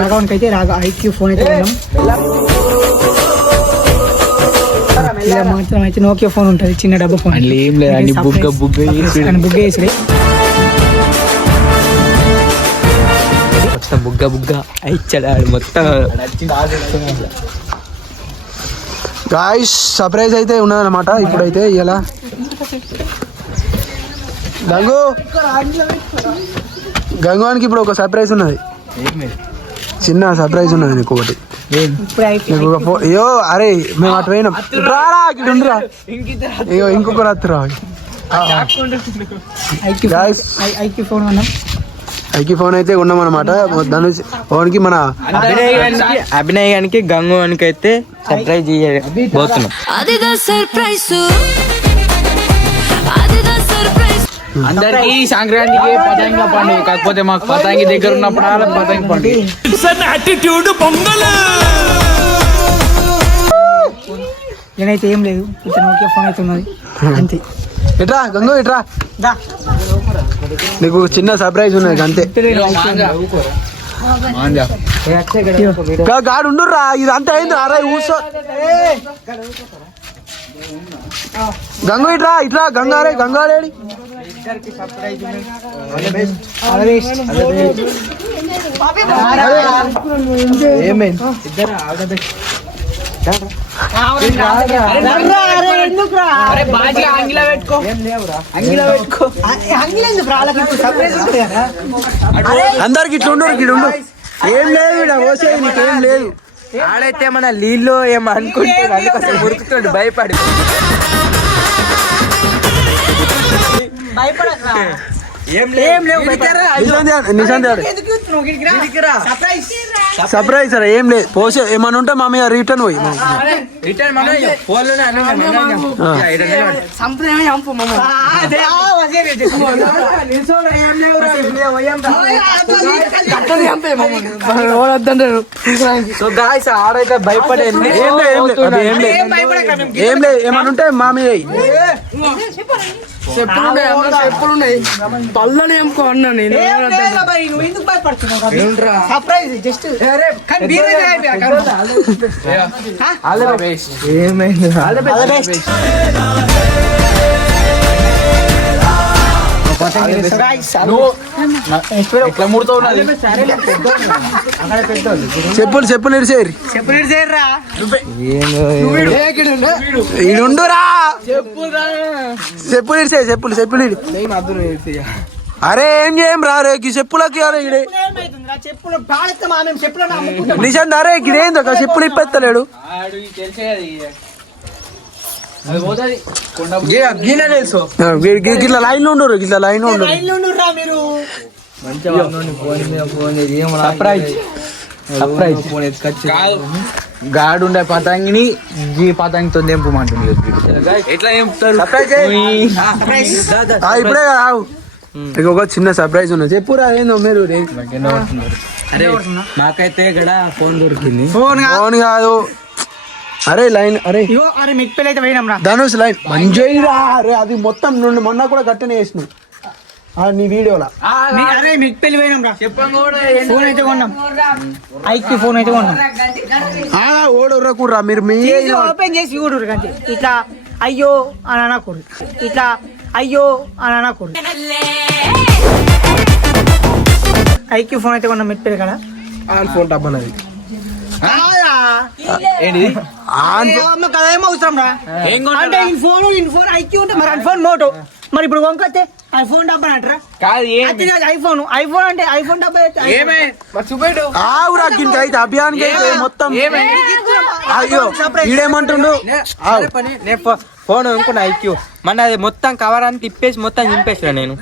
రాఘవానికి అయితే IQ phone అయితే మాత్రం అయితే నోకియా ఫోన్ ఉంటుంది, చిన్న డబ్బా ఫోన్. ఏం లేదు బుగ్గ వేసి మొత్తం బుగ్గ ఇచ్చాడు మొత్తం. గాయ్స్ సర్ప్రైజ్ అయితే ఉన్నదన్నమాట. ఇప్పుడైతే ఇలా గంగువానికి ఇప్పుడు ఒక సర్ప్రైజ్ ఉన్నది, చిన్న సర్ప్రైజ్ ఉన్నది నీకు ఒకటి. అయ్యో అరే మేము అటు పోయినాం, రారా అయ్యో ఇంకొకరు అత్తురా. ఐక్యూ ఫోన్ అయితే ఉన్నామన్నమాట. ధనుష్ ఫోన్కి మన అభినయ్ గానికి గంగువానికి అయితే సర్ప్రైజ్ చేయబోతున్నాం. అందరికి సంక్రాంతికి పతంగ పండుగ, కాకపోతే మాకు పతంగి దగ్గర ఉన్నప్పుడు అలా పతంగి పండుగ. నేనైతే ఏం లేదు, ఇతను నోకియా ఫోన్ అయితే ఉన్నది అంతే. ఇట్రా గంగు ఇట్రా, నీకు చిన్న సర్ప్రైజ్ ఉన్నది అంతే. గాడు ఉండుర్రా, ఇది అంతే అయింది. అరే ఊసో గంగు ఇట్రా ఇట్రా, గంగారే గంగారేడి అందరికి ఇట్లా ఉండు, ఇట్లా ఏం లేదు, నీకేం లేదు. ఆడైతే మన నీళ్ళు ఏమో అనుకుంటాడు, అందుకోసం ఉరుకుతాడు భయపడి. సర్ప్రైజ్ రా, ఏం లేదు. పోసే ఏమన్నా ఉంటే మా మీద రిటర్న్ పోయి ఆడైతే భయపడే ఏం లేదు. ఏమన్నా ఉంటే మా మీద చెప్పులున్నాయి పళ్ళని ఏమో అన్నా నేను. చెప్పులు చెప్పులు ఇడిసేరు, ఇడుండురా చెప్పులు ఇడిసే, చెప్పులు చెప్పులు ఇడి. అరే ఏం చేయం రా రే చెప్పులకి. అరే ఇడే నిజం అరే ఇదేందో చెప్పులు ఇప్పెత్తలేడు. గిట్లా లైన్ ఉండరు, గిట్లా లైన్ ఉండరు. గాడు ఉండే పతంగిని ఈ పతంగితో తెంపమంటుంది. ఎట్లా ఇప్పుడే ఒక చిన్న సర్ప్రైజ్ ఉన్నది, చెప్పురా. ఏందో మీరు నాకైతే ఇక్కడ ఫోన్ దొరికింది. ఫోన్ కాదు, అరే లైన్. అరే మిక్పెల్ అయితే పోయినాం రా ధనుష్ లైన్ మంచిరా. అరే అది మొత్తం మొన్న కూడా గట్టనే వేసినావు నీ వీడియోలో. అరే మిక్పెల్ పోయినాం రా, ఫోన్ అయితే కొన్నాం, ఐక్యూ ఫోన్ అయితే కొన్నాం. ఓడరా మీరు ఓపెన్ చేసి చూడరు కంటే ఇట్లా అయ్యో అని అనకూడదు, ఇట్లా అయ్యో అని అనకూడదు. ఐక్యూ ఫోన్ అయితే కొన్నాం మిక్పెల్ కదా. ఫోన్ డబ్బనది అవసరం రా అంటే ఫోన్ ఐక్యూ ఉంటే మరి ఫోన్ మోటో. మరి ఇప్పుడు వంకొస్తే ఐఫోన్ డబ్బా అంటారా? ఐఫోన్ అంటే ఐఫోన్ డబ్బా అయితే అభియానికి మొత్తం. అయ్యో ఇడేమంటుండు ఫోన్ అనుకున్నా ఐక్యూ మన అది మొత్తం కవర్ అంతా తిప్పేసి మొత్తం చింపేసిన నేను.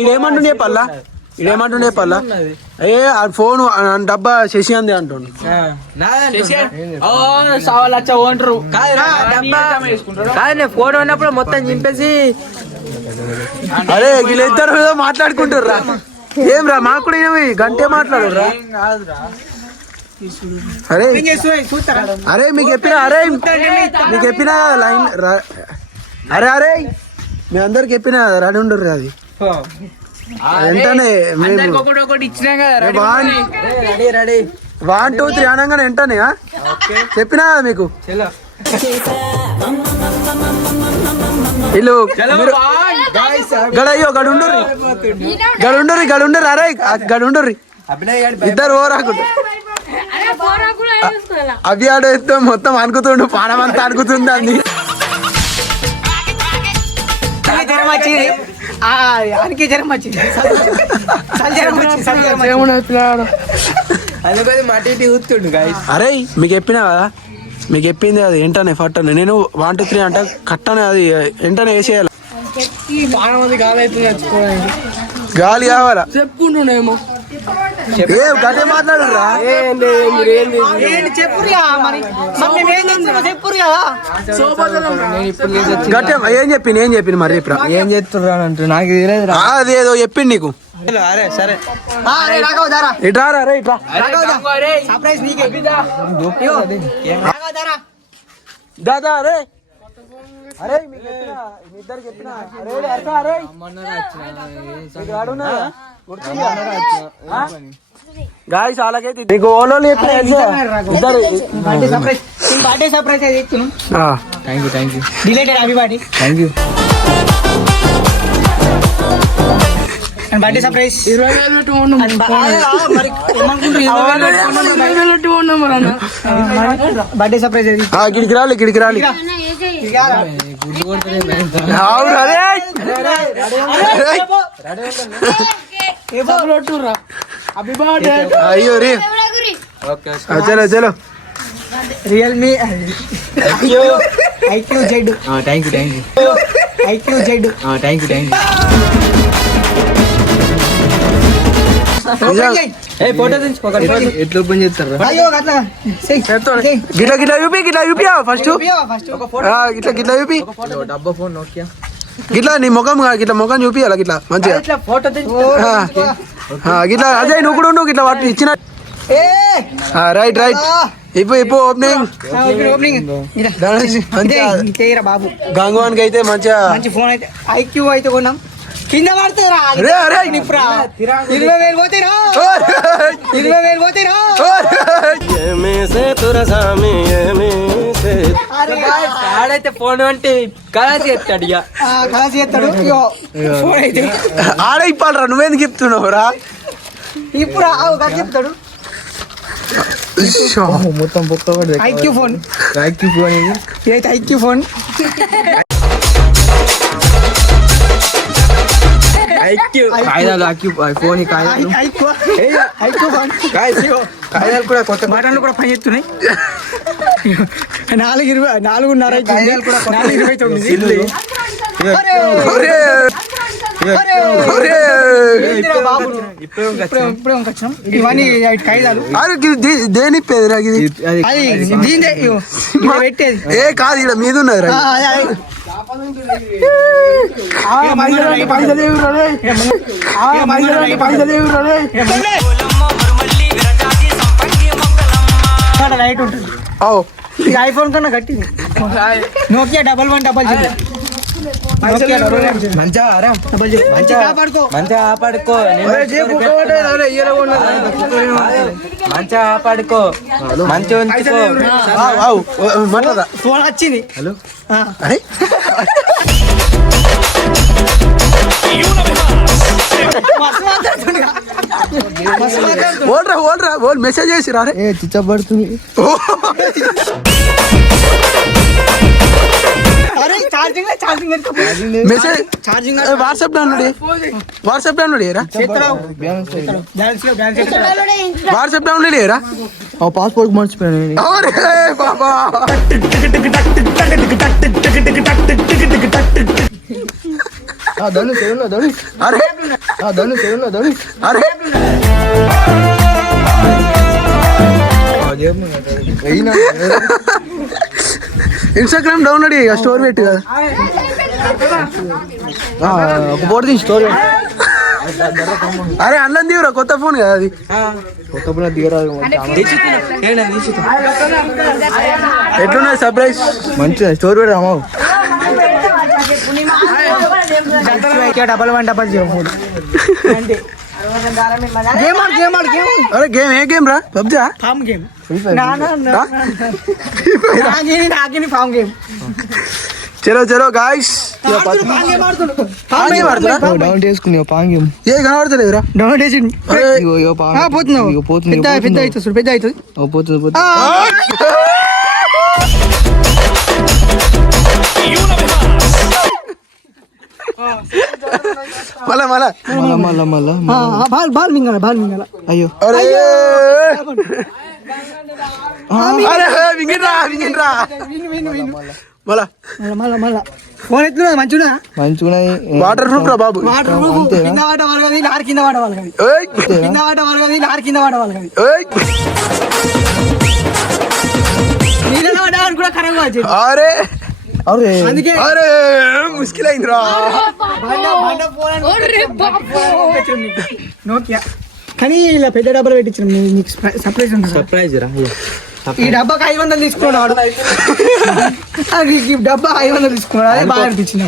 ఇడేమంటుండే పల్లా, ఇడేమంటుండే పల్లా ఏ ఫోన్ డబ్బా శశి అంది అంటుండు. కాదు ఫోన్ ఉన్నప్పుడు మొత్తం చింపేసి. అరే వీళ్ళిద్దరు మాట్లాడుకుంటుర్రా. ఏం రా మాకు కూడా గంటే మాట్లాడుర్రా. అరే అరే మీకు చెప్పినా, అరే మీకు చెప్పినా లైన్. అరే అరే మీ అందరికి చెప్పినా రెడీ ఉండరు. అది వెంటనే మేము ఒకటి ఇచ్చినా కదా 1 2 3 అనగానే వెంటనే చెప్పినా కదా మీకు ఇల్లు గడయ్యో గడుండరు అరే గడుండరు ఇద్దరు ఓరాకుంటు అవి ఆడేస్తే మొత్తం అనుకుతుండు పానం అంతా అనుకుతుంది అంది జ్వరం వచ్చింది జ్వరం వచ్చింది అరే మీకు చెప్పినా కదా మీకు చెప్పింది అది ఏంటనే ఫట్టనే నేను 1 2 3 అంటే కట్టనే అది వెంటనే వేసేయాలి గాలి కావాలా చెప్పుకుంటున్నామో గదే మాట్లాడరా ఏం చెప్పింది మరి ఏం చేస్తుర్రా అంటే నాకు తెలియదు. అదేదో చెప్పింది నీకు సరే ఇట్రా రే ఇట్రా దాదా అరే అరే మీకు చెప్పినా మీ ఇద్దరు చెప్పినా అరే గాయస్ అలాగైతే నీకు ఓలో ఇద్దరు birthday surprise thank you dilated happy birthday thank you birthday surprise 20,000 పెట్టి ఉన్నాం బర్త్డే సర్ప్రైజ్ గిడికి రాలి అయ్యో రే చలో Realme iQOO Z thank you iQOO Z thank you photo తీసుకోకండి ఎట్లా ఓపెన్ చేస్తారా అయ్యో అట్లా గిట్లా చూపి ఫస్ట్ గిట్లా చూపి డబ్బా ఫోన్ నోకియా గిట్లా నీ ముఖం గిట్లా ముఖం చూపి అలా గిట్లా మంచిగా ఫోటో గిట్లా అదే నువ్వు కూడా ఉండు గిట్లా వాటి ఇచ్చిన రైట్ ఇప్పుడు ఓపెనింగ్ బాబు గంగవానికి అయితే మంచిగా మంచి ఫోన్ అయితే ఐక్యూ అయితే కొన్నాం కింద పడుతుందిరా 20,000 పోతేరా 20,000 పోతేరా ఆడైతే ఫోన్ అంటే కళాసి ఎత్తాడు ఇక కళాసి చేస్తాడు ఫోన్ అయితే ఆడ ఇప్పాలరా నువ్వేందుకు చెప్తున్నావు రా ఇప్పుడు చెప్తాడు మొత్తం ఐక్యూ ఫోన్ ఇది అయితే ఐక్యూ ఫోన్ ఫోన్ కాగితాలు కూడా కొత్త బటన్లు కూడా పని చేస్తున్నాయి 4:20 కూడా 4:29 ఇవన్నీ కాగితాలు దేని పేరు అది దీందే పెట్టేది ఏ కాదు ఇక్కడ మీద ఉన్నది రా లైట్ ఉంటుంది ఐఫోన్ కన్నా కట్టింది నోకియా 1100 మంచిగా కాపాడుకో ఫోన్ వచ్చింది హలో ఓల్రా మెసేజ్ చేసి రా చిచ్చబడుతుంది మెసేజ్ వాట్సాప్ డౌన్లోడ్ చేయరా వాట్సాప్ డౌన్లోడ్ చేయరా పాస్పోర్ట్ మర్చిపోయాను బాబా అరే ఇన్స్టాగ్రామ్ డౌన్లోడ్ చేయ స్టోర్ పెట్టి కదా ఒక బోర్డు స్టోర్ అరే అన్నం దిగురా కొత్త ఫోన్ కదా అది కొత్త ఫోన్ దిగరాదు ఎట్లున్నది సర్ప్రైజ్ మంచిగా స్టోర్ పెడదామా డబల్ 1 డబల్ 0 అంటే గేమ్ ఆడు గేమ్ ఆడు గేమ్ అరే గేమ్ ఏ గేమ్ రా పబ్జా ఫామ్ గేమ్ నాగిని ఫామ్ గేమ్ చలో చలో గాయ్స్ డౌన్ చేసుకుని పాంగ్యం ఏ కనబడతలేదురా డౌన్లోడ్ చేసి పోతున్నావు పోతుంది పెద్ద అవుతుంది పెద్ద అవుతుంది పోతుంది మళ్ళా మళ్ళా మళ్ళా మళ్ళా బాల్ మింగల అయ్యో అరే అరే వింగిరా మళ్ళా మళ్ళా ఫోన్ ఎత్తున్నా మంచిగా మంచిగా వాటర్ ప్రూఫ్ రా బాబు వాటర్ కింద వాట వాళ్ళది నారు కింద వాట వాళ్ళది ఏయ్ కింద వాట వాళ్ళది నారు కింద వాట వాళ్ళది ఏయ్ నీళ్ళలో వాడని కూడా ఖరాబ్ కావచ్చు అరే అరే అందుకే అరే ముష్కిల్ అయిందిరా నోకియా కానీ ఇలా పెద్ద డబ్బాలు పెట్టించాం నీకు సర్ప్రైజ్ ఉంటుంది సర్ప్రైజ్ రా ఈ డబ్బాకి 500 తీసుకున్నాడు ఈ డబ్బా 500 తీసుకున్నాడు అదే బాగా అనిపించింది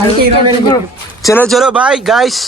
అందుకే 20,000 చలో చలో బాయ్ గాయ్స్